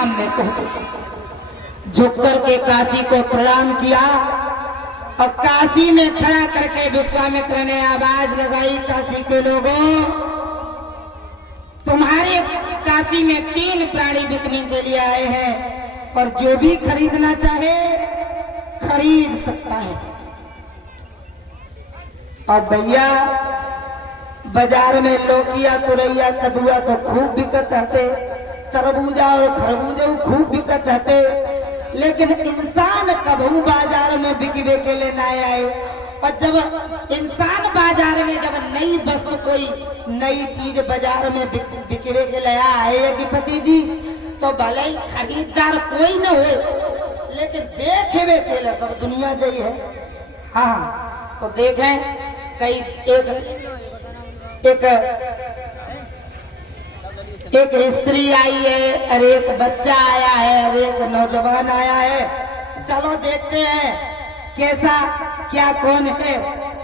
धाम में पहुंचे, झुक करके काशी को प्रणाम किया और काशी में खड़ा करके विश्वामित्र ने आवाज लगाई, काशी के लोगों, तुम्हारे काशी में 3 प्राणी बिकने के लिए आए हैं और जो भी खरीदना चाहे खरीद सकता है। और भैया बाजार में लौकिया तुरैया कदुआ तो खूब बिकत रहते, तरबूजा और खरबूजा खूब बिकत रहते, लेकिन इंसान कबहू बाजार में बिकवे के लिए ना आए। और जब इंसान बाजार में जब नई वस्तु कोई नई चीज बाजार में बिकवे के लिए आए कि पति जी, तो भले ही खरीदार कोई न हो, लेकिन देखे के लिए सब दुनिया जाई है। हाँ, तो देखें कई एक स्त्री आई है और एक बच्चा आया है और एक नौजवान आया है। चलो देखते हैं कैसा क्या कौन है।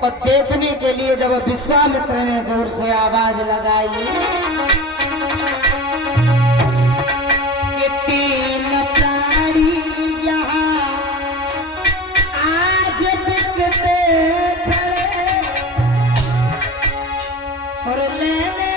और देखने के लिए जब विश्वामित्र ने जोर से आवाज लगाई कि 3 प्राणी यहाँ आज बिकते खड़े और लेने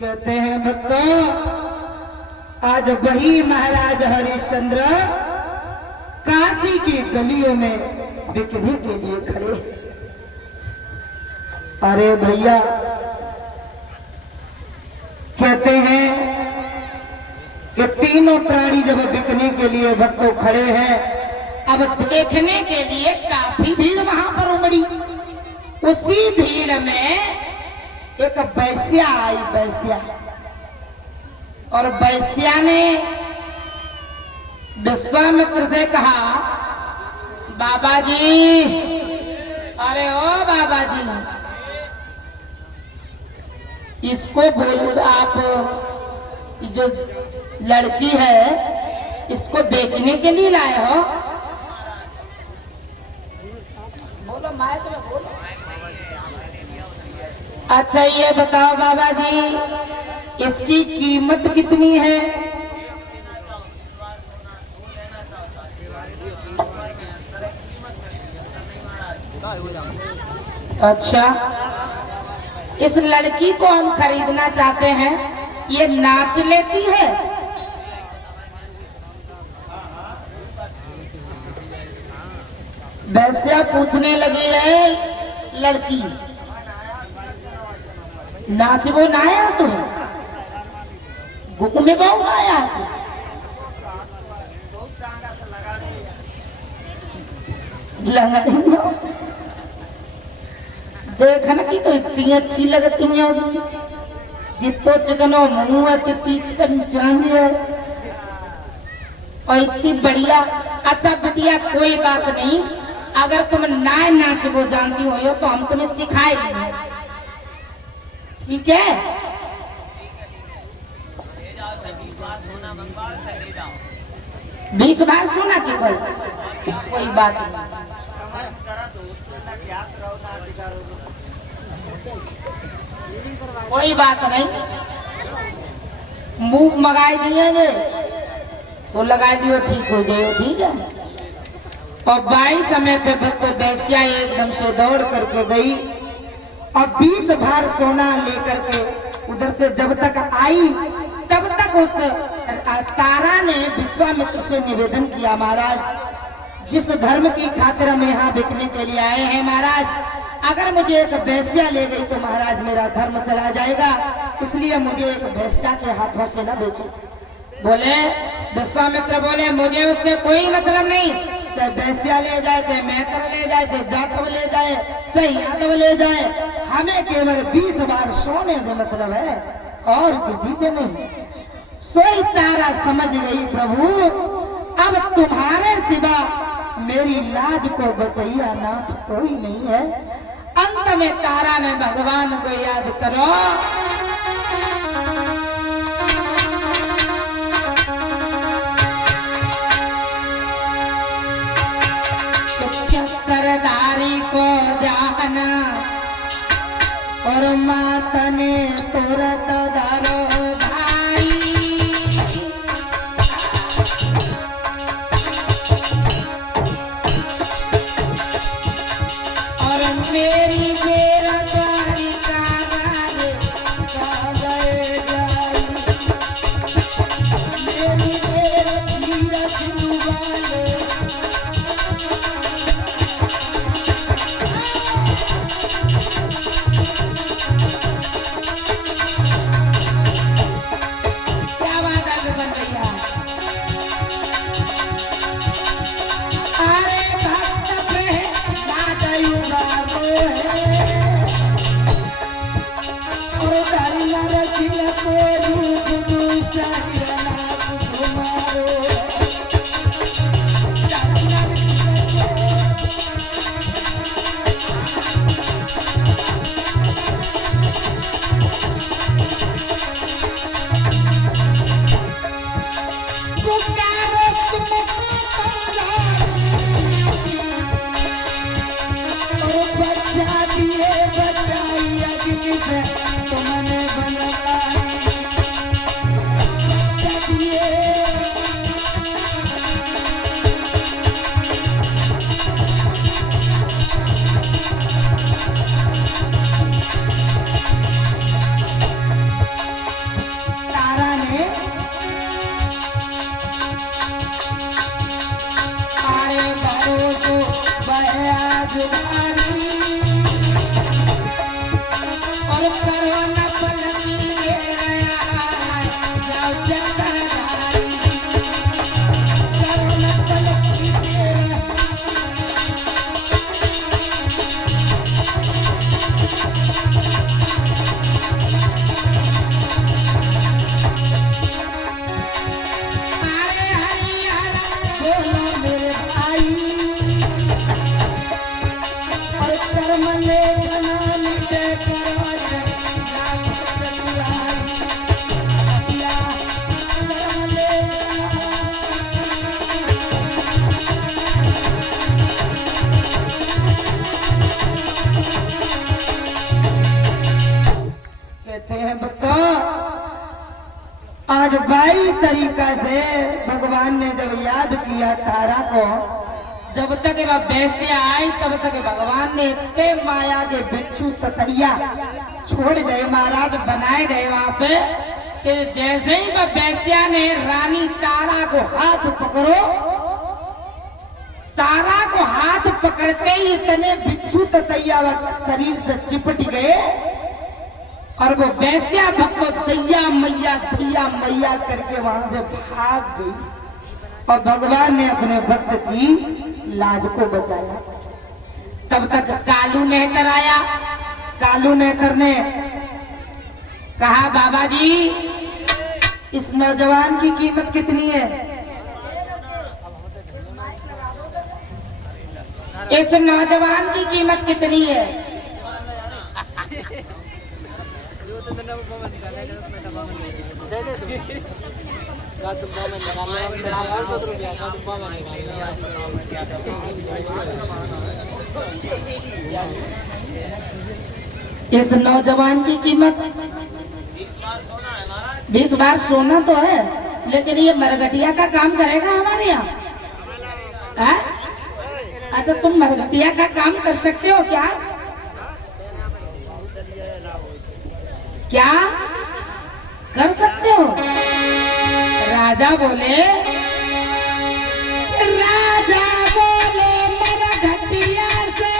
कहते हैं भक्तों, आज वही महाराज हरिश्चंद्र काशी की गलियों में बिकने के लिए खड़े। अरे भैया, कहते हैं कि 3 प्राणी जब बिकने के लिए भक्तों खड़े हैं, अब देखने के लिए काफी भीड़ वहां पर उमड़ी। उसी भीड़ में एक वैश्या आई, वैश्या, और वैश्या ने विश्वामित्र से कहा, बाबा जी, अरे ओ बाबा जी, इसको बोल, आप जो लड़की है इसको बेचने के लिए लाए हो? बोलो, मैं तुम्हें बोलो। अच्छा ये बताओ बाबा जी, इसकी कीमत कितनी है? अच्छा, इस लड़की को हम खरीदना चाहते हैं, ये नाच लेती है? वैश्या पूछने लगी है लड़की, नाचबो ना आया तुम्हें? घूमे बहु ना आया तू? देखना की तो इतनी अच्छी लगती होगी, जितो चिकनो मुंह है तितनी चिकनी चांदी है और इतनी बढ़िया। अच्छा बिटिया, कोई बात नहीं, अगर तुम ना नाचबो जानती हो तो हम तुम्हें सिखाएंगे, ठीक है? 20 बार सुना केवल, कोई बात नहीं। कोई बात नहीं, मुंह मंगाई दिए सो लगा दियो, ठीक हो जाए, ठीक है। और 22 समय पे तो वैश्या एकदम से दौड़ करके गई और 20 भार सोना लेकर के उधर से जब तक आई तब तक उस तारा ने विश्वामित्र से निवेदन किया, महाराज जिस धर्म की खातिर हम यहाँ बिकने के लिए आए हैं महाराज, अगर मुझे एक वैश्या ले गई तो महाराज मेरा धर्म चला जाएगा, इसलिए मुझे एक वैश्या के हाथों से न बेचो। बोले विश्वामित्र बोले मुझे उससे कोई मतलब नहीं, चाहे वैश्या ले जाए, चाहे मैत्र ले जाए, चाहे जाटव ले जाए, चाहे यादव ले जाए, हमें केवल 20 बार सोने से मतलब है और किसी से नहीं। सोई तारा समझ गई प्रभु अब तुम्हारे सिवा मेरी लाज को बचैया नाथ कोई नहीं है। अंत में तारा ने भगवान को याद करो, चक्रधारी को जाना और माता ने तुरंत धारो मेरी बेरोजगारी का राज गए जाए, मेरी बेरोजगारी डूबाले। क्या बात आगे बन रही है? अरे भक्त पे दादा को रूप दुष्ट मारो, बचा दिए बचाई अग्नि से तुमने बनवाई, तारा ने आए भरोसो बया जुबानी और करो न पलटी जाओ चक्रधारी, करो न पलटी अरे हरिहर बोलो मेरे भाई और कर्म ले बना मिटे करो कहते हैं बता आज 22 तरीका से भगवान ने जब याद किया तारा को, जब तक वह वैश्या आई तब तक भगवान ने इतने माया के बिच्छू ततैया छोड़ दे महाराज, बनाए दे वहां पे कि जैसे ही वह वैश्या ने रानी तारा को हाथ पकड़ो, तारा को हाथ पकड़ते ही इतने बिच्छू ततैया वह शरीर से चिपट गए और वो वैश्या भक्त दैया मैया करके वहां से भाग गई और भगवान ने अपने भक्त की लाज को बचाया। तब तक कालू मेहतर आया, कालू मेहतर ने कहा बाबा जी इस नौजवान की कीमत कितनी है? इस नौजवान की कीमत कितनी है? इस नौजवान की कीमत 20 बार सोना तो है, लेकिन ये मरगटिया का काम करेगा हमारे यहाँ? अच्छा, तुम मरगटिया का काम कर सकते हो क्या? क्या कर सकते हो? राजा बोले मरघटिया से,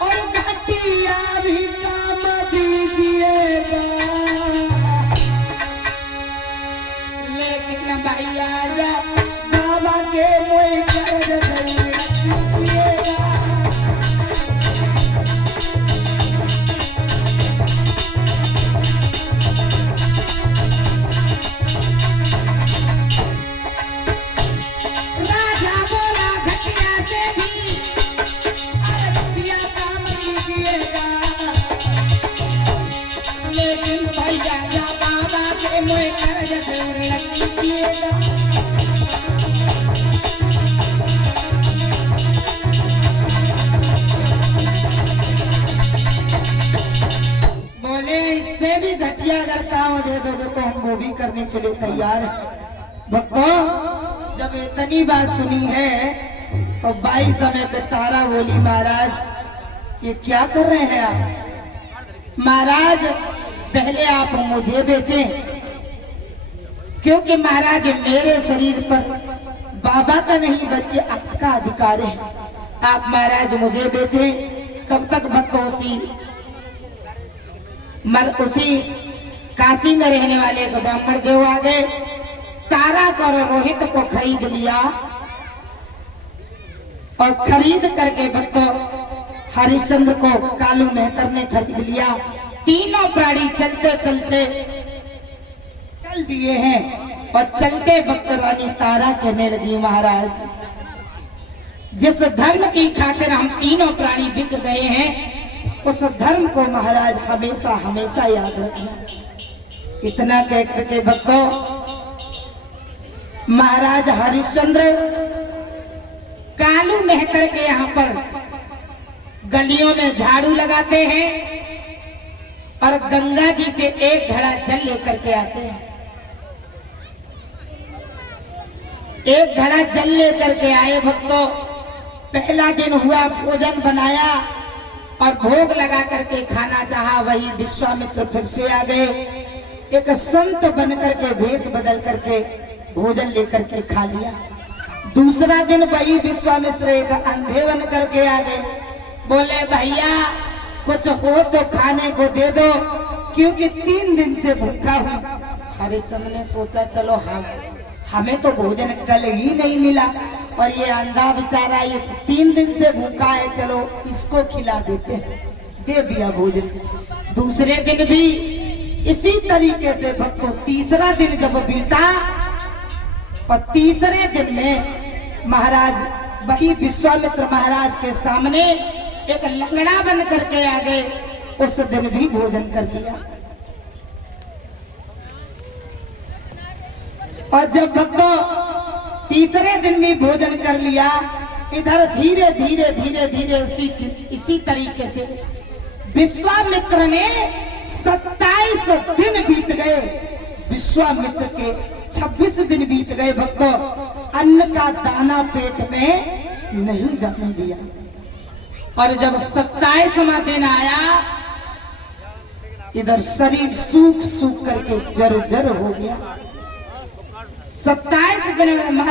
और घटिया भी काम दीजिएगा, लेकिन भैया जा बाबा के मोई कर दीजिएगा। लेकिन भैया जा बाबा के मोई कर दीजिएगा। बोले इससे भी घटिया अगर काम दे दोगे तो हम वो भी करने के लिए तैयार हैं। भक्तों, जब इतनी बात सुनी है तो 22 समय पे तारा बोली, महाराज ये क्या कर रहे हैं आप? महाराज पहले आप मुझे बेचें, क्योंकि महाराज मेरे शरीर पर बाबा का नहीं बल्कि आपका अधिकार है। आप महाराज मुझे बेचें, तब तक भक्तों उसी काशी में रहने वाले एक ब्राह्मण देव आ गए, तारा को और रोहित को खरीद लिया, और खरीद करके भक्तों हरिश्चंद्र को कालू मेहतर ने खरीद लिया। तीनों प्राणी चलते चलते चल दिए हैं, और चलते वक्त रानी तारा कहने लगी, महाराज जिस धर्म की खातिर हम तीनों प्राणी बिक गए हैं, उस धर्म को महाराज हमेशा हमेशा याद रखना। इतना कह करके भक्तों महाराज हरिश्चंद्र कालू मेहतर के यहाँ पर गलियों में झाड़ू लगाते हैं, और गंगा जी से एक घड़ा जल लेकर के आते हैं। एक घड़ा जल लेकर के आए भक्तों, पहला दिन हुआ, भोजन बनाया और भोग लगा करके खाना चाहा। वही विश्वामित्र फिर से आ गए, एक संत बन करके भेष बदल करके भोजन लेकर के खा लिया। दूसरा दिन वही विश्वामित्र एक अंधे बन करके आ गए, बोले भैया कुछ हो तो खाने को दे दो, क्योंकि 3 दिन से भूखा हूँ। हरिश्चंद्र ने सोचा चलो हमें तो भोजन कल ही नहीं मिला, और ये अंधा बेचारा ये 3 दिन से भूखा है, चलो इसको खिला देते हैं। दे दिया भोजन। दूसरे दिन भी इसी तरीके से भक्तों तीसरा दिन जब बीता, और तीसरे दिन में महाराज वही विश्वामित्र महाराज के सामने एक लंगड़ा बन करके आ गए। उस दिन भी भोजन कर लिया, और जब भक्तों तीसरे दिन भी भोजन कर लिया, इधर धीरे धीरे धीरे धीरे इसी तरीके से विश्वामित्र ने 27 दिन बीत गए। विश्वामित्र के 26 दिन बीत गए भक्तों, अन्न का दाना पेट में नहीं जाने दिया। और जब 27वां दिन आया, इधर शरीर सूख सूख करके जर्जर हो गया। 27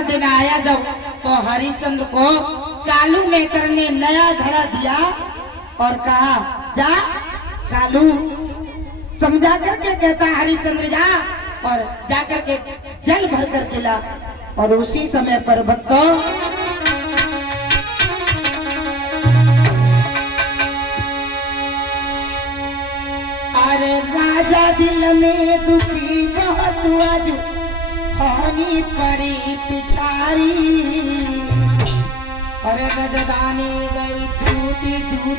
दिन आया जब, तो हरिश्चंद्र को कालू मेहतर ने नया घड़ा दिया और कहा जा कालू, समझा करके कहता हरिश्चंद्र जा और जा करके जल भर करके ला। और उसी समय पर भक्तों अरे राजा दिल में दुखी बहुत आज हानि परी पिछारी, अरे रजदानी गई झूठी झूठी